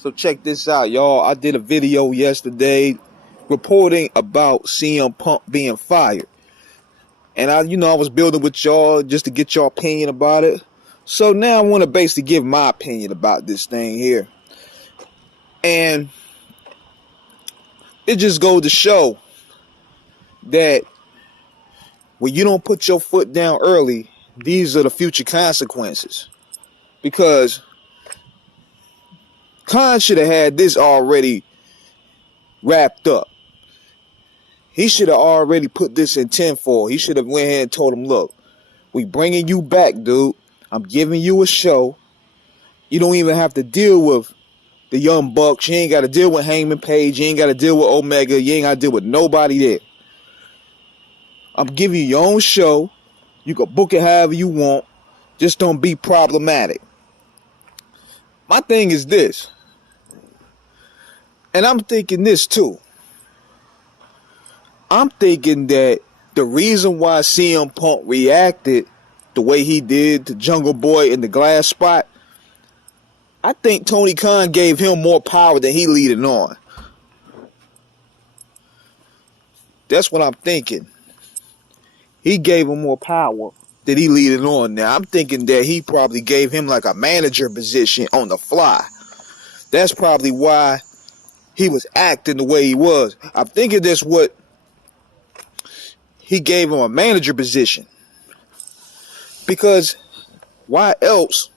So check this out, y'all. I did a video yesterday reporting about CM Punk being fired. And I was building with y'all just to get your opinion about it. So now I want to basically give my opinion about this thing here. And it just goes to show that when you don't put your foot down early, these are the future consequences. Because Khan should have had this already wrapped up. He should have already put this in tinfoil. He should have went ahead and told him, look, we bringing you back, dude. I'm giving you a show. You don't even have to deal with the Young Bucks. You ain't got to deal with Hangman Page. You ain't got to deal with Omega. You ain't got to deal with nobody there. I'm giving you your own show. You can book it however you want. Just don't be problematic. My thing is this. And I'm thinking this too. I'm thinking that the reason why CM Punk reacted the way he did to Jungle Boy in the glass spot, I think Tony Khan gave him more power than he leading on. That's what I'm thinking. He gave him more power than he leading on. Now, I'm thinking that he probably gave him like a manager position on the fly. That's probably why he was acting the way he was. I'm thinking that's what he gave him, a manager position. Because why else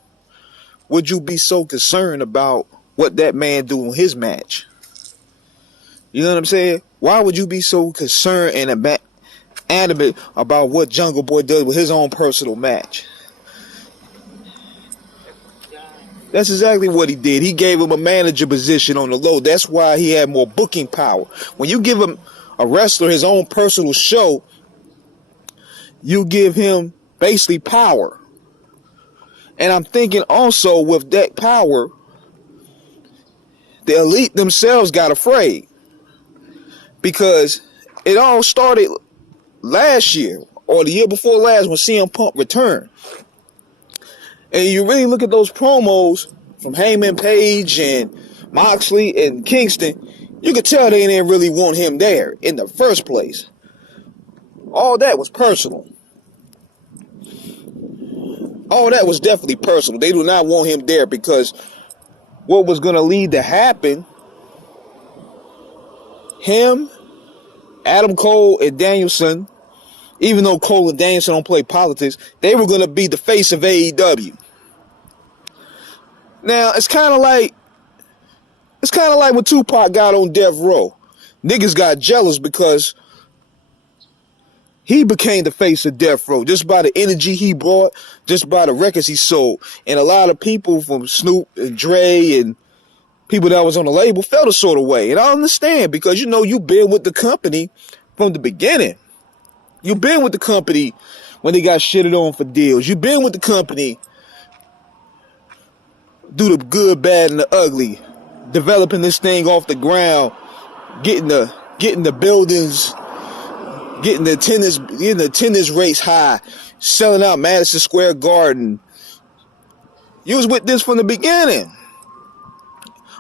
would you be so concerned about what that man do in his match? You know what I'm saying? Why would you be so concerned and adamant about what Jungle Boy does with his own personal match? That's exactly what he did. He gave him a manager position on the low. That's why he had more booking power. When you give him a wrestler his own personal show, you give him basically power. And I'm thinking also with that power, the elite themselves got afraid. Because it all started last year or the year before last when CM Punk returned. And you really look at those promos from Hangman Page and Moxley and Kingston, you could tell they didn't really want him there in the first place. All that was personal. All that was definitely personal. They do not want him there because what was going to lead to happen, him, Adam Cole, and Danielson, even though Cole and Danielson don't play politics, they were going to be the face of AEW. Now, it's kind of like when Tupac got on Death Row. Niggas got jealous because he became the face of Death Row just by the energy he brought, just by the records he sold. And a lot of people from Snoop and Dre and people that was on the label felt a sort of way. And I understand because, you've been with the company from the beginning. You've been with the company when they got shitted on for deals. You've been with the company through the good, bad, and the ugly, developing this thing off the ground, getting the buildings, getting the attendance rates high, selling out Madison Square Garden. You was with this from the beginning.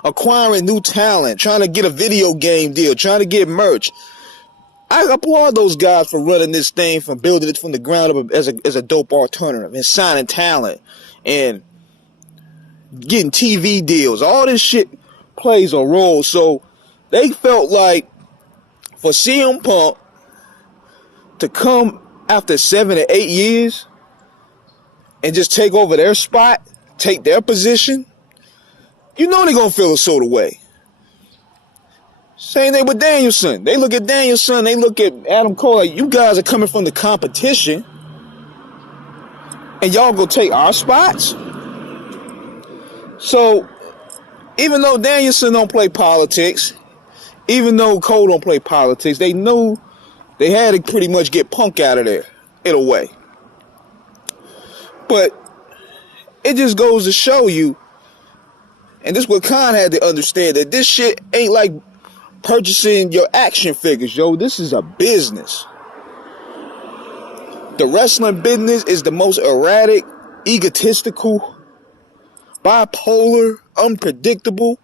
Acquiring new talent, trying to get a video game deal, trying to get merch. I applaud those guys for running this thing, from building it from the ground up as a dope alternative and signing talent and getting TV deals. All this shit plays a role. So they felt like for CM Punk to come after 7 to 8 years and just take over their spot, take their position, they're going to feel a sort of way. Same thing with Danielson. They look at Danielson, they look at Adam Cole like, you guys are coming from the competition and y'all go take our spots? So, even though Danielson don't play politics, even though Cole don't play politics, they knew they had to pretty much get Punk out of there, in a way. But it just goes to show you, and this is what Khan had to understand, that this shit ain't like purchasing your action figures, yo. This is a business. The wrestling business is the most egotistical, bipolar, unpredictable,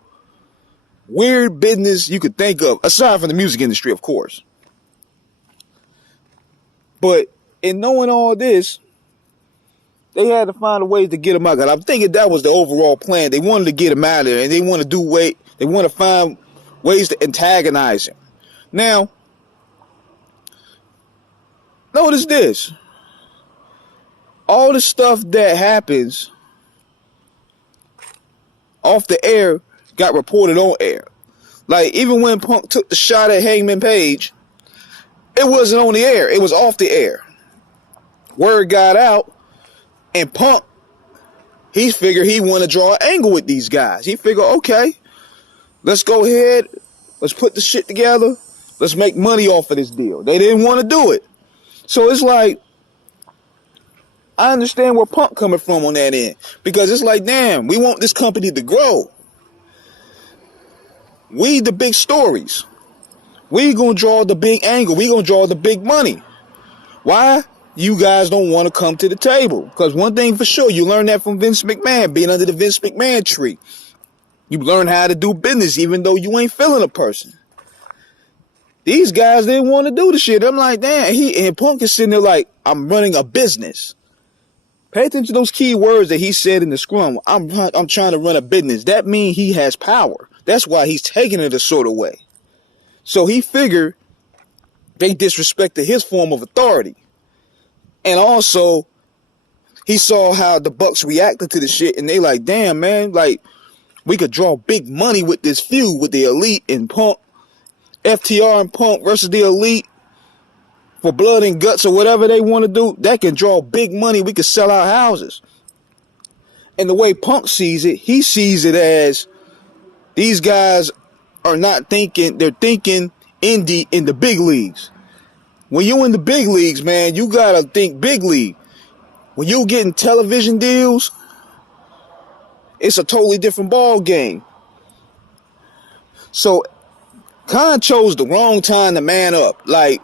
weird business you could think of, aside from the music industry, of course. But in knowing all this, they had to find a way to get him out. I'm thinking that was the overall plan. They wanted to get him out of there, and they want to find ways to antagonize him. Now, notice this. All the stuff that happens off the air got reported on air. Like, even when Punk took the shot at Hangman Page, it wasn't on the air. It was off the air. Word got out, and Punk, he figured he wanted to draw an angle with these guys. He figured, okay, let's go ahead. Let's put the shit together. Let's make money off of this deal. They didn't want to do it. So it's like, I understand where Punk coming from on that end. Because it's like, damn, we want this company to grow. We the big stories. We gonna draw the big angle. We gonna draw the big money. Why? You guys don't want to come to the table. Because one thing for sure, you learn that from Vince McMahon, being under the Vince McMahon tree. You learn how to do business even though you ain't feeling a person. These guys didn't want to do the shit. I'm like, damn, and Punk is sitting there like, I'm running a business. Pay attention to those key words that he said in the scrum. I'm trying to run a business. That means he has power. That's why he's taking it a sort of way. So he figured they disrespected his form of authority. And also, he saw how the Bucks reacted to the shit, and they like, damn, man, like, we could draw big money with this feud with the Elite and Punk, FTR and Punk versus the Elite for blood and guts or whatever they want to do. That can draw big money. We could sell our houses. And the way Punk sees it, he sees it as these guys are not thinking, they're thinking indie in the big leagues. When you in the big leagues, man, you gotta think big league. When you getting television deals, it's a totally different ball game. So Khan chose the wrong time to man up. Like,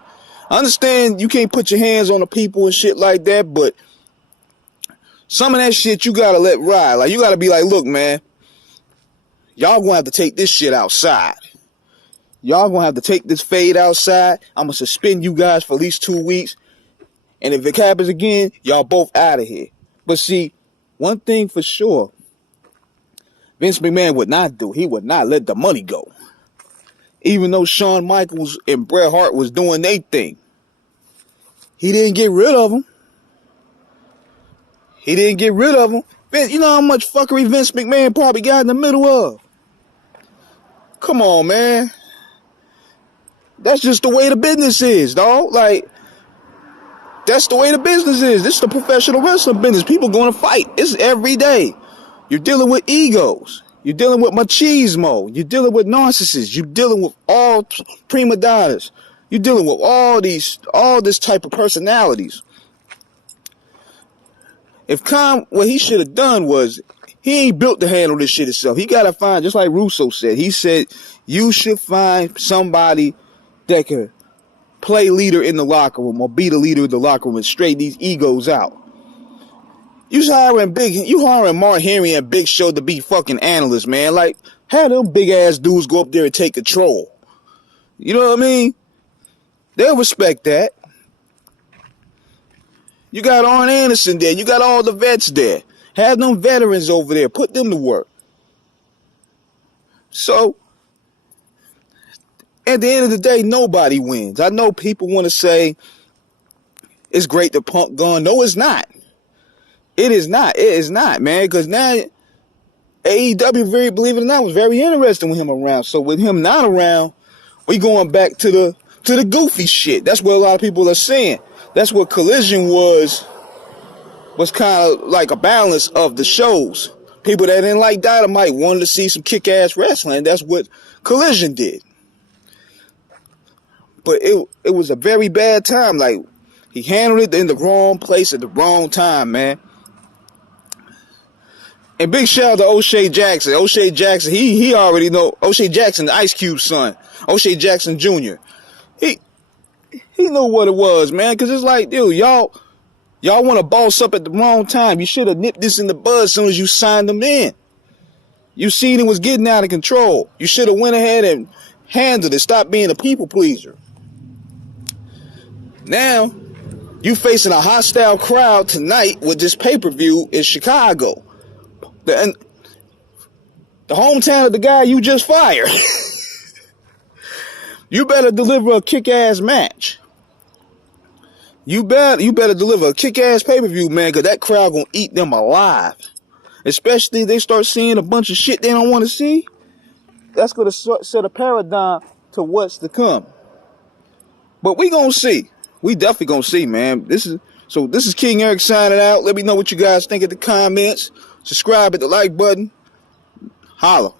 I understand you can't put your hands on the people and shit like that, but some of that shit you gotta let ride. Like, you gotta be like, look, man, y'all gonna have to take this shit outside. Y'all gonna have to take this fade outside. I'm gonna suspend you guys for at least 2 weeks. And if it happens again, y'all both out of here. But see, one thing for sure, Vince McMahon would not do. He would not let the money go. Even though Shawn Michaels and Bret Hart was doing their thing. He didn't get rid of them. He didn't get rid of them. You know how much fuckery Vince McMahon probably got in the middle of? Come on, man. That's just the way the business is, dog. Like, that's the way the business is. This is the professional wrestling business. People going to fight. It's every day. You're dealing with egos. You're dealing with machismo. You're dealing with narcissists. You're dealing with all prima donnas. You're dealing with all this type of personalities. If Khan, what he should have done was, he ain't built to handle this shit himself. He got to find, just like Russo said, he said, you should find somebody that can play leader in the locker room or be the leader in the locker room and straighten these egos out. You hiring Mark Henry and Big Show to be fucking analysts, man. Like, have them big ass dudes go up there and take control. You know what I mean? They'll respect that. You got Arn Anderson there. You got all the vets there. Have them veterans over there. Put them to work. So, at the end of the day, nobody wins. I know people want to say it's great that Punk gone. No, it's not. It is not. It is not, man. Because now AEW, believe it or not, was very interesting with him around. So with him not around, we going back to the goofy shit. That's what a lot of people are saying. That's what Collision was kind of like a balance of the shows. People that didn't like Dynamite wanted to see some kick-ass wrestling. That's what Collision did. But it was a very bad time. Like, he handled it in the wrong place at the wrong time, man. And big shout out to O'Shea Jackson. O'Shea Jackson, he already know. O'Shea Jackson, the Ice Cube's son. O'Shea Jackson Jr. He knew what it was, man. Because it's like, dude, y'all want to boss up at the wrong time. You should have nipped this in the bud as soon as you signed them in. You seen it was getting out of control. You should have went ahead and handled it. Stop being a people pleaser. Now, you facing a hostile crowd tonight with this pay-per-view in Chicago. The hometown of the guy you just fired. You better deliver a kick-ass match. You better deliver a kick-ass pay-per-view, man, because that crowd gonna eat them alive. Especially if they start seeing a bunch of shit they don't want to see. That's gonna set a paradigm to what's to come. But we gonna see. We definitely gonna see, man. This is King Eric signing out. Let me know what you guys think in the comments. Subscribe, hit the like button. Holla.